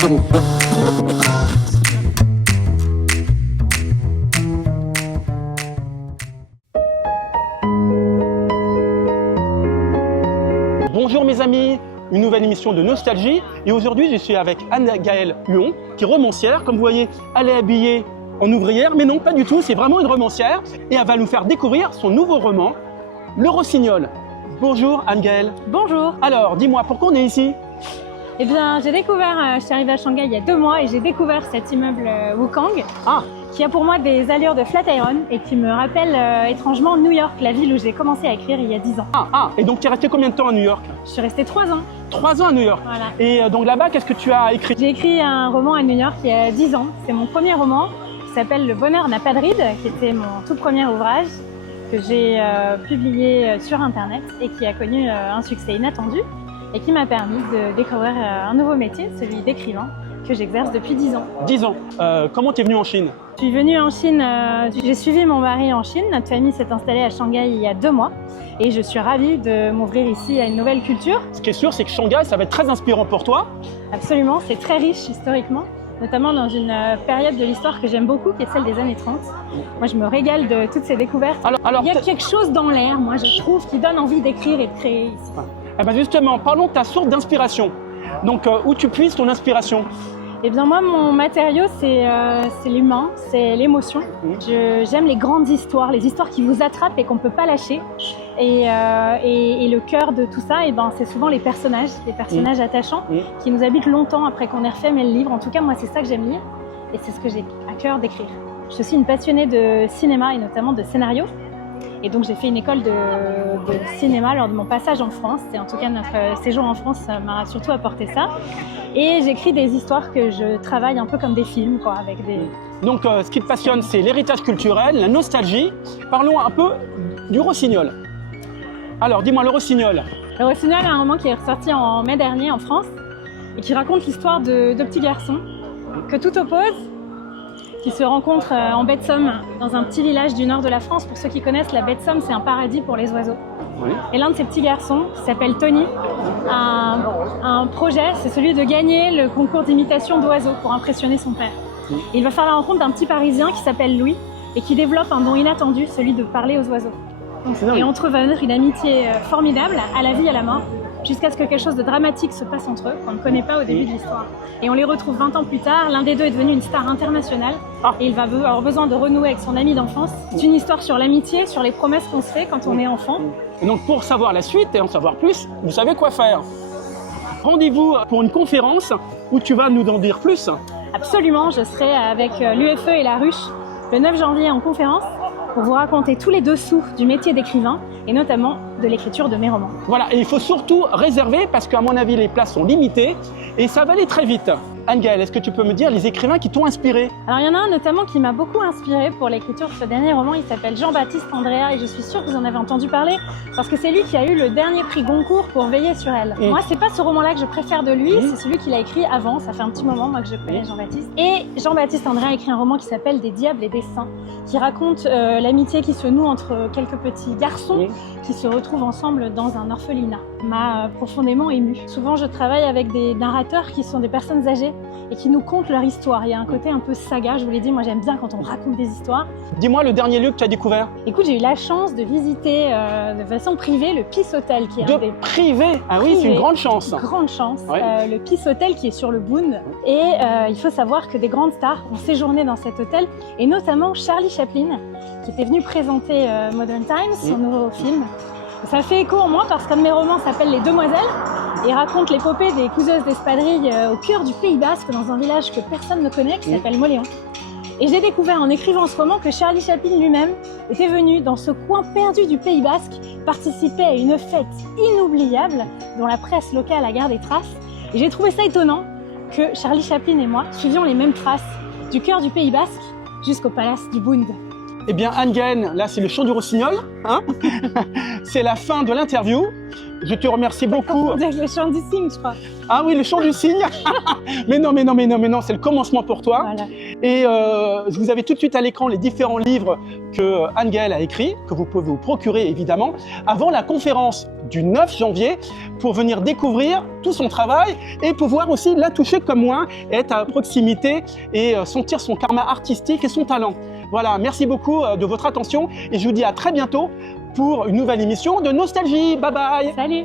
Bonjour mes amis, une nouvelle émission de Nostalgie et aujourd'hui je suis avec Anne-Gaëlle Huon qui est romancière. Comme vous voyez, elle est habillée en ouvrière, mais non pas du tout, c'est vraiment une romancière et elle va nous faire découvrir son nouveau roman, Le Rossignol. Bonjour Anne-Gaëlle. Bonjour. Alors dis-moi, pourquoi on est ici? Eh bien, j'ai découvert, je suis arrivée à Shanghai il y a 2 mois et j'ai découvert cet immeuble Wukang qui a pour moi des allures de Flatiron et qui me rappelle étrangement New York, la ville où j'ai commencé à écrire il y a 10 ans. Et donc tu es resté combien de temps à New York? Je suis restée 3 ans. 3 ans à New York. Voilà. Et donc là-bas, qu'est-ce que tu as écrit? J'ai écrit un roman à New York il y a 10 ans. C'est mon premier roman qui s'appelle Le bonheur n'a pas de rides, qui était mon tout premier ouvrage que j'ai publié sur Internet et qui a connu un succès inattendu et qui m'a permis de découvrir un nouveau métier, celui d'écrivain, que j'exerce depuis 10 ans. 10 ans. Comment tu es venue en Chine? Je suis venue en Chine, j'ai suivi mon mari en Chine. Notre famille s'est installée à Shanghai il y a 2 mois et je suis ravie de m'ouvrir ici à une nouvelle culture. Ce qui est sûr, c'est que Shanghai, ça va être très inspirant pour toi. Absolument, c'est très riche historiquement, notamment dans une période de l'histoire que j'aime beaucoup, qui est celle des années 30. Moi, je me régale de toutes ces découvertes. Alors, il y a quelque chose dans l'air, moi, je trouve, qui donne envie d'écrire et de créer ici. Eh ben justement, parlons de ta source d'inspiration. Donc, où tu puises ton inspiration? Eh bien moi, mon matériau, c'est l'humain, c'est l'émotion. J'aime les grandes histoires, les histoires qui vous attrapent et qu'on ne peut pas lâcher. Et le cœur de tout ça, c'est souvent les personnages attachants qui nous habitent longtemps après qu'on ait refait le livre. En tout cas, moi, c'est ça que j'aime lire et c'est ce que j'ai à cœur d'écrire. Je suis aussi une passionnée de cinéma et notamment de scénario. Et donc j'ai fait une école de cinéma lors de mon passage en France. Et en tout cas, notre séjour en France m'a surtout apporté ça. Et j'écris des histoires que je travaille un peu comme des films, quoi, avec des... Donc ce qui te passionne, c'est l'héritage culturel, la nostalgie. Parlons un peu du Rossignol. Alors, dis-moi, Le Rossignol. Le Rossignol est un roman qui est ressorti en mai dernier en France et qui raconte l'histoire de 2 petits garçons que tout oppose, qui se rencontrent en baie de Somme, dans un petit village du nord de la France. Pour ceux qui connaissent, la baie de Somme, c'est un paradis pour les oiseaux. Oui. Et l'un de ces petits garçons, qui s'appelle Tony, a un projet, c'est celui de gagner le concours d'imitation d'oiseaux pour impressionner son père. Oui. Et il va faire la rencontre d'un petit Parisien qui s'appelle Louis et qui développe un don inattendu, celui de parler aux oiseaux. Et entre eux va naître une amitié formidable, à la vie, à la mort, jusqu'à ce que quelque chose de dramatique se passe entre eux, qu'on ne connaît pas au début de l'histoire. Et on les retrouve 20 ans plus tard, l'un des deux est devenu une star internationale, et il va avoir besoin de renouer avec son ami d'enfance. C'est une histoire sur l'amitié, sur les promesses qu'on se fait quand on est enfant. Et donc pour savoir la suite et en savoir plus, vous savez quoi faire. Rendez-vous pour une conférence où tu vas nous en dire plus. Absolument, je serai avec l'UFE et la Ruche le 9 janvier en conférence pour vous raconter tous les dessous du métier d'écrivain et notamment de l'écriture de mes romans. Voilà, et il faut surtout réserver parce qu'à mon avis, les places sont limitées et ça va aller très vite. Anne-Gaëlle, est-ce que tu peux me dire les écrivains qui t'ont inspiré? Alors il y en a un notamment qui m'a beaucoup inspiré pour l'écriture de ce dernier roman, il s'appelle Jean-Baptiste Andréa et je suis sûre que vous en avez entendu parler parce que c'est lui qui a eu le dernier prix Goncourt pour Veiller sur elle. Moi, c'est pas ce roman-là que je préfère de lui, c'est celui qu'il a écrit avant, ça fait un petit moment moi que je connais Jean-Baptiste. Et Jean-Baptiste Andréa a écrit un roman qui s'appelle Des diables et des saints, qui raconte l'amitié qui se noue entre quelques petits garçons qui se retrouvent ensemble dans un orphelinat. M'a profondément émue. Souvent, je travaille avec des narrateurs qui sont des personnes âgées et qui nous content leur histoire. Il y a un côté un peu saga, je vous l'ai dit, moi j'aime bien quand on raconte des histoires. Dis-moi le dernier lieu que tu as découvert. Écoute, j'ai eu la chance de visiter de façon privée le Peace Hotel. Qui est privé? Ah oui, c'est une grande chance. Grande chance. Le Peace Hotel qui est sur le Bund. Et il faut savoir que des grandes stars ont séjourné dans cet hôtel, et notamment Charlie Chaplin, qui était venu présenter Modern Times, son nouveau film. Ça fait écho en moi parce qu'un de mes romans s'appelle Les Demoiselles et raconte l'épopée des couseuses d'espadrilles au cœur du Pays Basque, dans un village que personne ne connaît, qui s'appelle Moléon. Et j'ai découvert en écrivant ce roman que Charlie Chaplin lui-même était venu dans ce coin perdu du Pays Basque participer à une fête inoubliable dont la presse locale a gardé trace. Et j'ai trouvé ça étonnant que Charlie Chaplin et moi suivions les mêmes traces du cœur du Pays Basque jusqu'au palace du Bund. Eh bien, Anne-Gaëlle, là, c'est le chant du Rossignol. Hein. C'est la fin de l'interview. Je te remercie beaucoup. Le chant du cygne, je crois. Ah oui, le chant du cygne. Mais non, c'est le commencement pour toi. Voilà. Et vous avez tout de suite à l'écran les différents livres que Anne-Gaëlle a écrits, que vous pouvez vous procurer évidemment, avant la conférence du 9 janvier pour venir découvrir tout son travail et pouvoir aussi la toucher comme moi, être à proximité et sentir son karma artistique et son talent. Voilà, merci beaucoup de votre attention et je vous dis à très bientôt pour une nouvelle émission de Nostalgie. Bye bye. Salut.